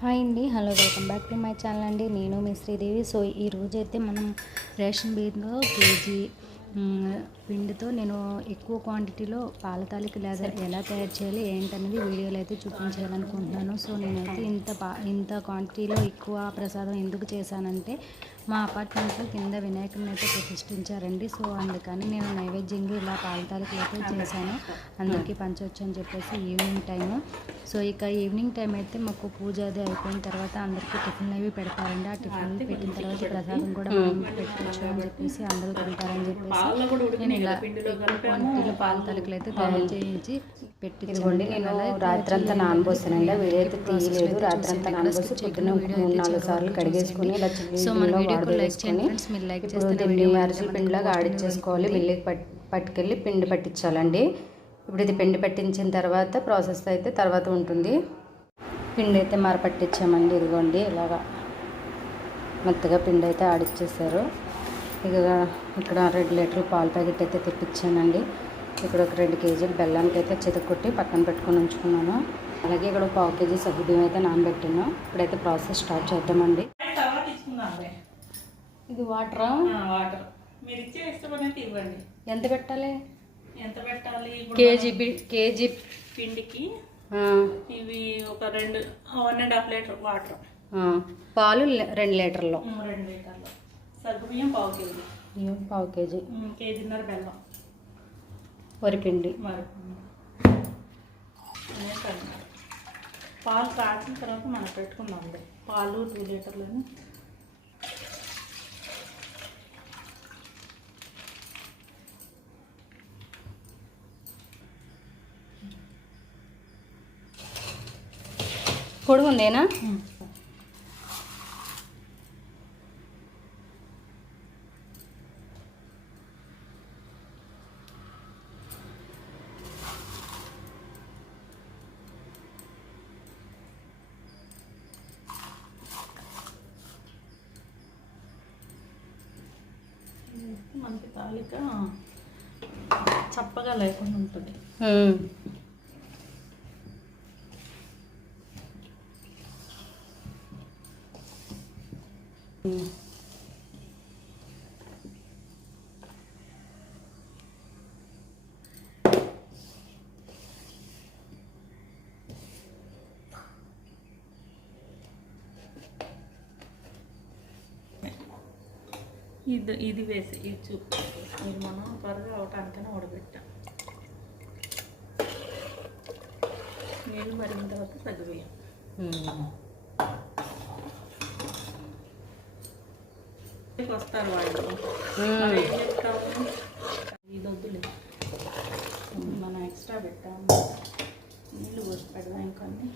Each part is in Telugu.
హాయ్ అండి, hello, welcome back to my channel అండి. నేను మీ శ్రీదేవి. సో ఈ రోజైతే మనం రేషన్ బియ్యంలో కేజీ పిండితో నేను ఎక్కువ క్వాంటిటీలో పాల తాలిక లేదా ఎలా తయారు చేయాలి ఏంటనేది వీడియోలో అయితే చూపించాలనుకుంటున్నాను. సో నేనైతే ఇంత క్వాంటిటీలో ఎక్కువ ప్రసాదం ఎందుకు చేశానంటే మా అపార్ట్మెంట్లో కింద వినాయకుడిని అయితే ప్రతిష్ఠించారండి. సో అందుకని నేను నైవేద్యంగా ఇలా పాల తాలికలు అయితే చేశాను. అందరికీ పంచవచ్చు అని చెప్పేసి ఈవినింగ్ టైము. సో ఇక ఈవినింగ్ టైం అయితే మాకు పూజ అది అయిపోయిన తర్వాత అందరికీ టిఫిన్లు అవి పెడతారండి. ఆ టిఫిన్లు పెట్టిన తర్వాత ప్రసాదం కూడా మనం పెట్టచ్చు అని చెప్పేసి అందరూ తింటారని చెప్పేసి నేను ఇలా క్వాంటిటీలో పాల తాలికలు అయితే తయారు చేయించి పెట్టించుకోండి. నేను రాత్రంతా నానబోసానండి. వీడియో అయితే తీయలేదు. రాత్రంతా నానబోసి పొద్దున్న 3-4 సార్లు కడిగేసుకుని ఇలా చిల్లీలో వాడేసుకొని ఇప్పుడు దీన్ని అరిసెల పిండిలాగా ఆడిచ్చేసుకోవాలి. మిల్లికి పట్టుకెళ్ళి పిండి పట్టించాలండి. ఇప్పుడు ఇది పిండి పట్టించిన తర్వాత ప్రాసెస్ అయితే తర్వాత ఉంటుంది. పిండి అయితే పట్టించామండి. ఇదిగోండి ఇలాగా మెత్తగా పిండి అయితే ఆడిచ్చేసారు. ఇక్కడ 2 లీటర్ల పాల ప్యాకెట్ అయితే తెప్పించానండి. ఇక్కడ ఒక 2 కేజీలు బెల్లానికి అయితే చితకొట్టి పక్కన పెట్టుకొని ఉంచుకున్నాను. అలాగే ఇక్కడ 1/2 కేజీ సగ్గుబియ్యం అయితే నానబెట్టాను. ఇప్పుడైతే ప్రాసెస్ స్టార్ట్ చేద్దామండి. ఇది వాటర్ మీరు ఇచ్చే ఇష్టపడినట్టు ఇవ్వండి. ఎంత పెట్టాలి? కేజీ పిండికి ఇవి ఒక 1.5 లీటర్ వాటర్, పాలు 2 లీటర్లు, 2 లీటర్లు సగ్గుబియ్యం 1/2 కేజీ, కేజీన్నర బెల్లం, వరిపిండి, పాలు కాచిన తర్వాత మనం పెట్టుకుందాం. పాలు 2 లీటర్లని పొడుగు ఉందేనా? మనకి తాలిక చప్పగా లేకుండా ఉంటుంది. ఇది వేసి ఇది చూపు ఇది మనం త్వరగా అవటానికైనా ఉడబెట్టాం. నీళ్ళు మరిగిన తర్వాత సగ్గుబియ్యం వస్తారు వాళ్ళు. ఏం చెప్తాము, ఇది వద్దులే మనం ఎక్స్ట్రా పెట్టాము. నీళ్ళు పోసి పెడదాం ఇంకొన్ని.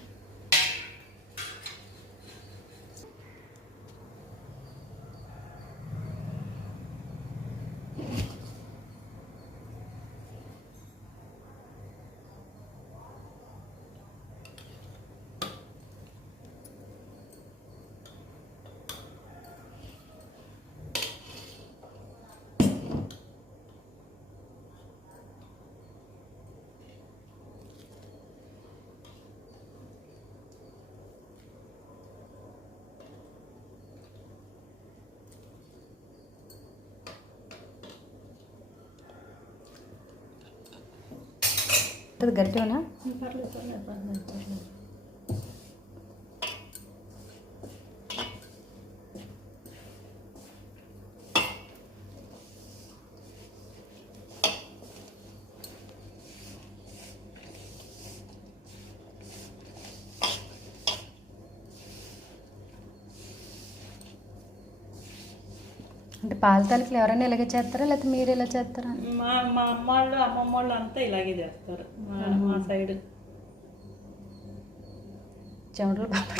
గట్టిగా పర్లేదు. అంటే పాల తాలికలు ఎవరైనా ఇలాగే చేస్తారా లేకపోతే మీరు ఇలా చేస్తారా? మా అమ్మ వాళ్ళు అమ్మమ్మ వాళ్ళు అంతా ఇలాగే చేస్తారు. మా సైడ్ చెమటలు బాగా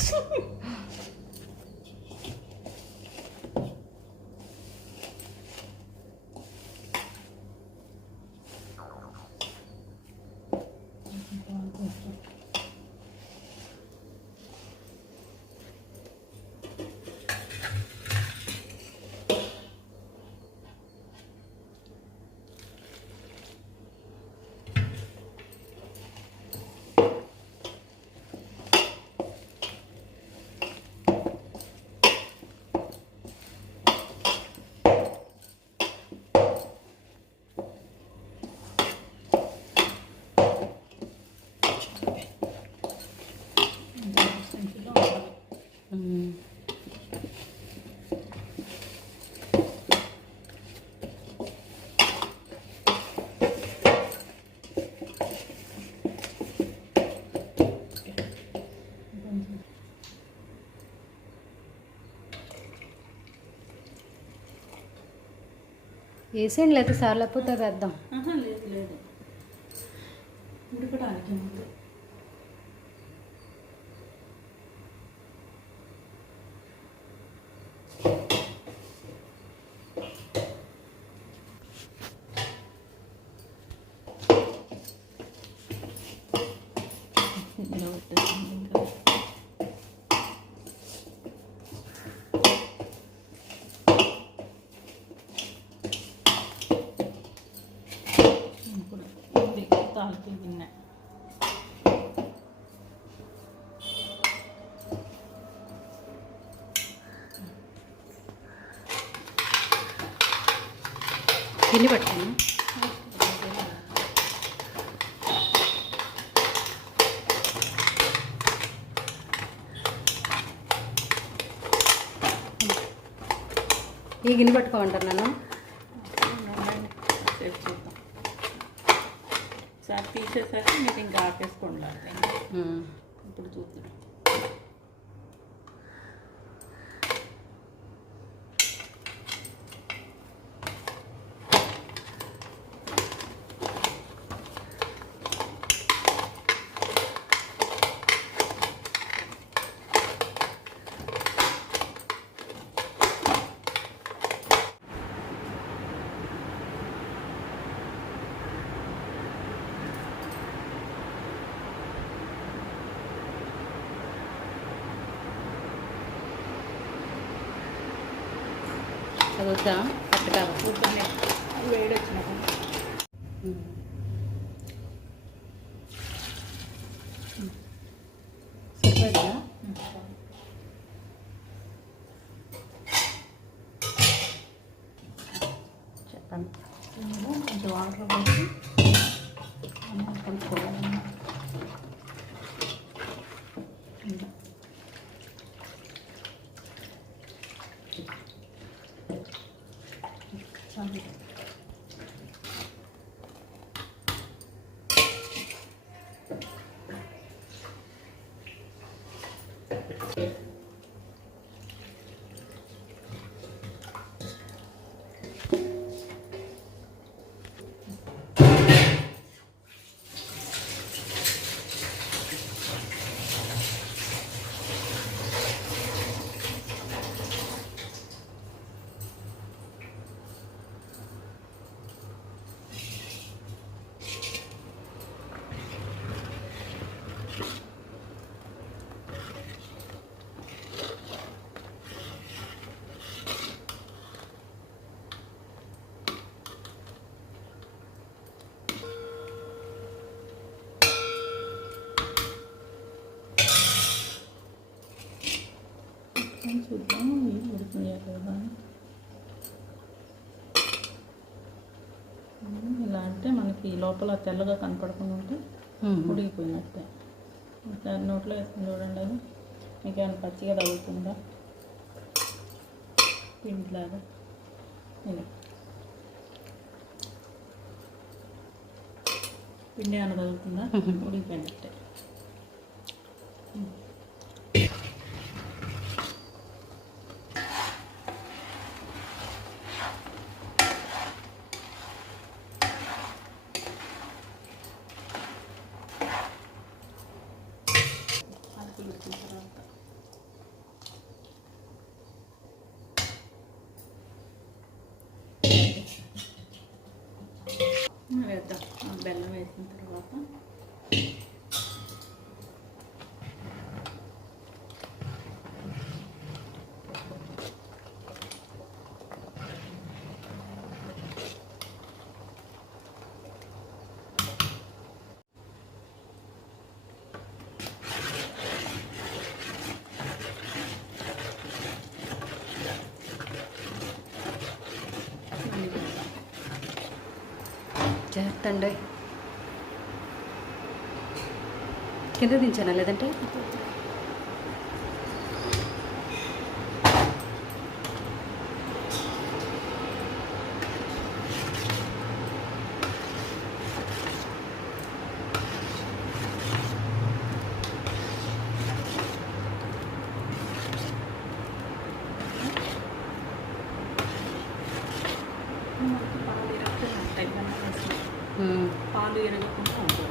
వేసేయండి, లేకపోతే సార్ లేకపోతే వేద్దాం. లేదు లేదు, ఉడకడానికి ముందు. తాలికి గిన్నె గిన్నె పట్టుకుని ఈ గిన్నె పట్టుకోమంటారు నన్ను. సేపు చూద్దాం. సార్ తీసేసాక మీరు ఇంకా ఆపేసుకోండి. ఇప్పుడు చూద్దాం. చదువుతా పట్టుకాల కూర్చొని వేడి వచ్చినాక సరిపోయిందా? చెప్పండి. కొంచెం వాటర్ పోసి అన్నం కలుపుకోవాలి. చూద్దాం ఉడికినాయా కదా. ఇలా అంటే మనకి లోపల తెల్లగా కనపడకుండా ఉంటే ఉడికిపోయినట్టే. దాని నోట్లో వేసుకుని చూడండి. అది మీకు ఏమైనా పచ్చిగా తగులుతుందా పిండిలాగా? ఇలా పిండి ఏమైనా తగులుతుందా? ఉడికిపోయినట్టే. వేద్దాం. బెల్లం వేసిన తర్వాత చేస్తండి. కింద దించానా లేదంటే? పాలు ఎరగకుండా ఉంటుంది.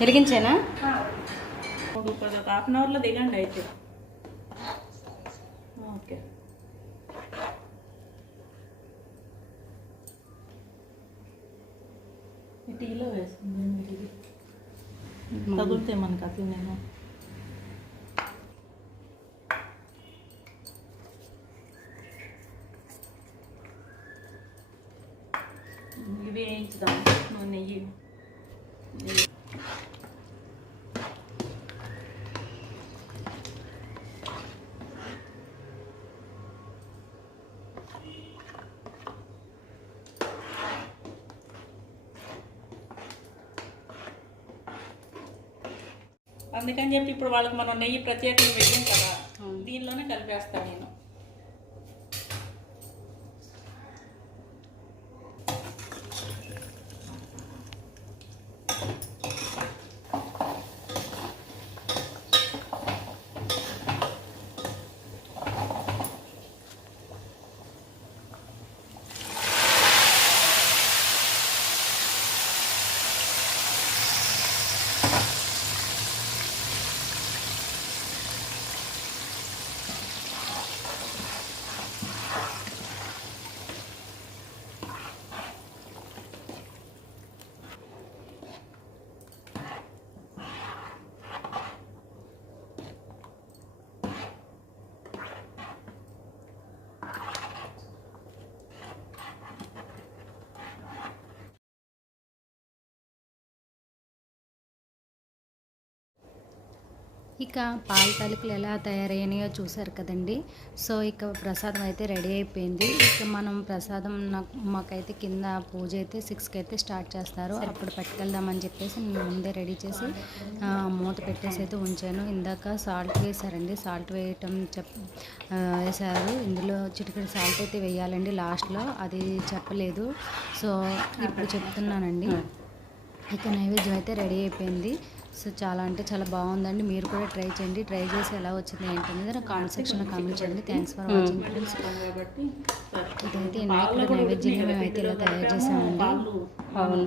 వెలిగించేనా? ఒక హాఫ్ అన్ అవర్లో దిగండి అయితే. ఓకే, టీలో వేసుకుంది మీరు. ఇది తగులితే మనకు అసలు నేను ఇవి వేయించుదాం. నెయ్యి అందుకని చెప్పి ఇప్పుడు వాళ్ళకి మనం నెయ్యి ప్రత్యేకంగా వెళ్ళాం కదా, దీనిలోనే కలిపేస్తాను నేను. ఇక పాల తాలికలు ఎలా తయారయ్యాయో చూసారు కదండి. సో ఇక ప్రసాదం అయితే రెడీ అయిపోయింది. ఇక మనం ప్రసాదం మాకైతే కింద పూజ అయితే 6కి అయితే స్టార్ట్ చేస్తారు. అప్పుడు పట్టుకెళ్దామని చెప్పేసి నేను ముందే రెడీ చేసి మూత పెట్టేసి అయితే ఉంచాను. ఇందాక సాల్ట్ వేశారండి, సాల్ట్ వేయటం వేశారు. ఇందులో చిటికెడు సాల్ట్ అయితే వేయాలండి లాస్ట్లో, అది చెప్పలేదు. సో ఇప్పుడు చెప్తున్నానండి. ఇక నైవేద్యం అయితే రెడీ అయిపోయింది. సో చాలా అంటే చాలా బాగుందండి. మీరు కూడా ట్రై చేయండి. ట్రై చేసి ఎలా వచ్చింది ఏంటనేది నా కామెంట్ సెక్షన్లో కామెంట్ చేయండి. Thanks for watching friends. ఇదైతే నైవేద్యంగా మేమైతే ఇలా తయారు చేసామండి. అవును.